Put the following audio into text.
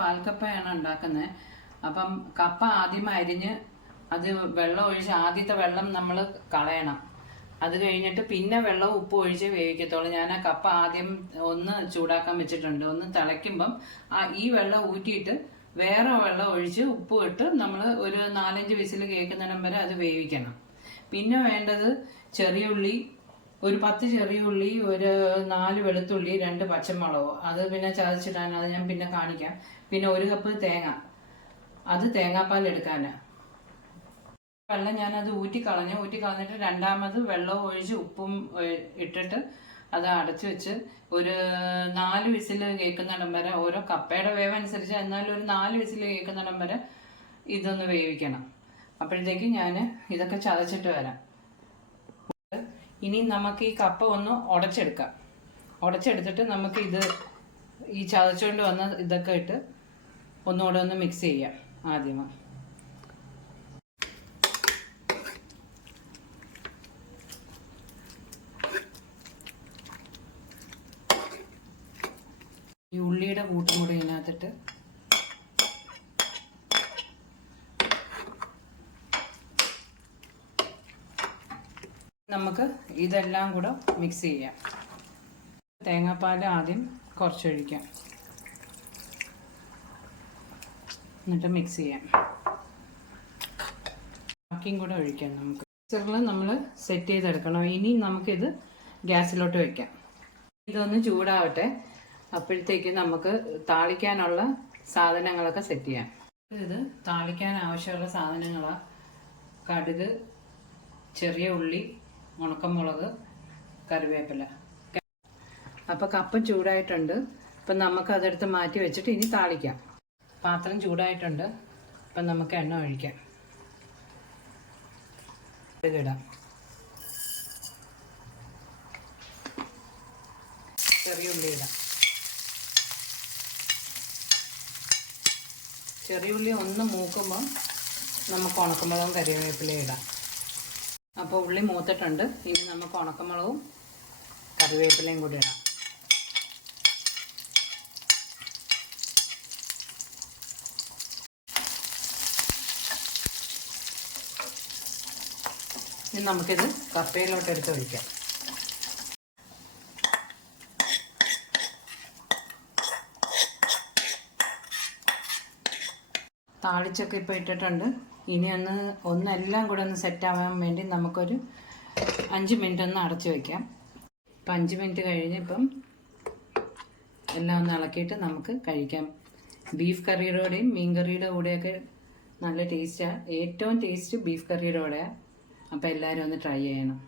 പാൽക്കപ്പയാണ് ഉണ്ടാക്കുന്നത് അപ്പം കപ്പ ആദ്യം അരിഞ്ഞ് അത് വെള്ളം ഒഴിച്ച് ആദ്യത്തെ വെള്ളം നമ്മൾ കളയണം. അത് കഴിഞ്ഞിട്ട് പിന്നെ വെള്ളം ഉപ്പ് ഒഴിച്ച് വേവിക്കത്തുള്ളൂ. ഞാൻ ആ കപ്പ ആദ്യം ഒന്ന് ചൂടാക്കാൻ വെച്ചിട്ടുണ്ട്. ഒന്ന് തിളയ്ക്കുമ്പം ആ ഈ വെള്ളം ഊറ്റിയിട്ട് വേറെ വെള്ളം ഒഴിച്ച് ഉപ്പ് ഇട്ട് നമ്മൾ ഒരു നാലഞ്ച് വിസിൽ കേൾക്കുന്നിടം വരെ അത് വേവിക്കണം. പിന്നെ വേണ്ടത് ചെറിയ ഉള്ളി ഒരു പത്ത് ചെറിയ ഉള്ളി ഒരു നാല് വെളുത്തുള്ളി രണ്ട് പച്ചമുളക്. അത് പിന്നെ ചതച്ചിടാൻ അത് ഞാൻ പിന്നെ കാണിക്കാം. പിന്നെ ഒരു കപ്പ് തേങ്ങ. അത് തേങ്ങാപ്പാൽ എടുക്കാനാണ് വെള്ളം ഞാനത് ഊറ്റി കളഞ്ഞു ഊറ്റി കളഞ്ഞിട്ട് രണ്ടാമത് വെള്ളം ഒഴിച്ച് ഉപ്പും ഇട്ടിട്ട് അത് അടച്ചു വെച്ച് ഒരു നാല് വിസിൽ കേൾക്കുന്നിടം വരെ ഓരോ കപ്പയുടെ വേവ് അനുസരിച്ച് എന്നാലും ഒരു നാല് വിസിൽ കേൾക്കുന്നിടം വരെ ഇതൊന്ന് വേവിക്കണം. അപ്പോഴത്തേക്ക് ഞാൻ ഇതൊക്കെ ചതച്ചിട്ട് വരാം. ഇനി നമുക്ക് ഈ കപ്പ ഒന്ന് ഉടച്ചെടുക്കാം. ഉടച്ചെടുത്തിട്ട് നമുക്ക് ഇത് ഈ ചതച്ചുകൊണ്ട് വന്ന ഇതൊക്കെ ഇട്ട് ഒന്നുകൂടെ ഒന്ന് മിക്സ് ചെയ്യാം ആദ്യം ഈ ഉള്ളിയുടെ കൂട്ടും കൂടെ ഇതിനകത്തിട്ട് നമുക്ക് ഇതെല്ലാം കൂടെ മിക്സ് ചെയ്യാം. തേങ്ങാപ്പാൽ ആദ്യം കുറച്ചൊഴിക്കാം. എന്നിട്ട് മിക്സ് ചെയ്യാം. ബാക്കിയും കൂടെ ഒഴിക്കാം നമുക്ക്. മിക്സറിൽ നമ്മൾ സെറ്റ് ചെയ്തെടുക്കണം. ഇനി നമുക്കിത് ഗ്യാസിലോട്ട് വെക്കാം. ഇതൊന്ന് ചൂടാവട്ടെ. അപ്പോഴത്തേക്ക് നമുക്ക് താളിക്കാനുള്ള സാധനങ്ങളൊക്കെ സെറ്റ് ചെയ്യാം. ഇത് താളിക്കാൻ ആവശ്യമുള്ള സാധനങ്ങളാണ് കടുക് ചെറിയ ഉള്ളി ഉണക്കമുളക് കറിവേപ്പില. അപ്പോൾ കപ്പ ചൂടായിട്ടുണ്ട്. അപ്പം നമുക്ക് അതെടുത്ത് മാറ്റി വെച്ചിട്ട് ഇനി താളിക്കാം. പാത്രം ചൂടായിട്ടുണ്ട്. അപ്പം നമുക്ക് എണ്ണ ഒഴിക്കാം. ഇടാം ചെറിയ ഉള്ളി ഇടാം. ചെറിയ ഉള്ളി ഒന്ന് മൂക്കുമ്പം നമുക്ക് ഉണക്കുമ്പോഴും കറിവേപ്പിലയും ഇടാം. അപ്പോൾ ഉള്ളി മൂത്തിട്ടുണ്ട്. ഇനി നമുക്ക് ഉണക്കമുളകും കറിവേപ്പിലയും കൂടി ഇടാം. ഇനി നമുക്കിത് കപ്പയിലോട്ട് എടുത്ത് ഒഴിക്കാം. താളിച്ചൊക്കെ ഇപ്പോൾ ഇട്ടിട്ടുണ്ട്. ഇനി ഒന്ന് ഒന്നെല്ലാം കൂടെ ഒന്ന് സെറ്റാവാൻ വേണ്ടി നമുക്കൊരു അഞ്ച് മിനിറ്റ് ഒന്ന് അടച്ചു വയ്ക്കാം ഇപ്പം അഞ്ച് മിനിറ്റ് കഴിഞ്ഞ് ഇപ്പം എല്ലാം ഒന്ന് ഇളക്കിയിട്ട് നമുക്ക് കഴിക്കാം. ബീഫ് കറിയുടെ കൂടെയും മീൻ കറിയുടെ കൂടെയൊക്കെ നല്ല ടേസ്റ്റാണ് ഏറ്റവും ടേസ്റ്റ് ബീഫ് കറിയുടെ കൂടെയാണ് അപ്പോൾ എല്ലാവരും ഒന്ന് ട്രൈ ചെയ്യണം.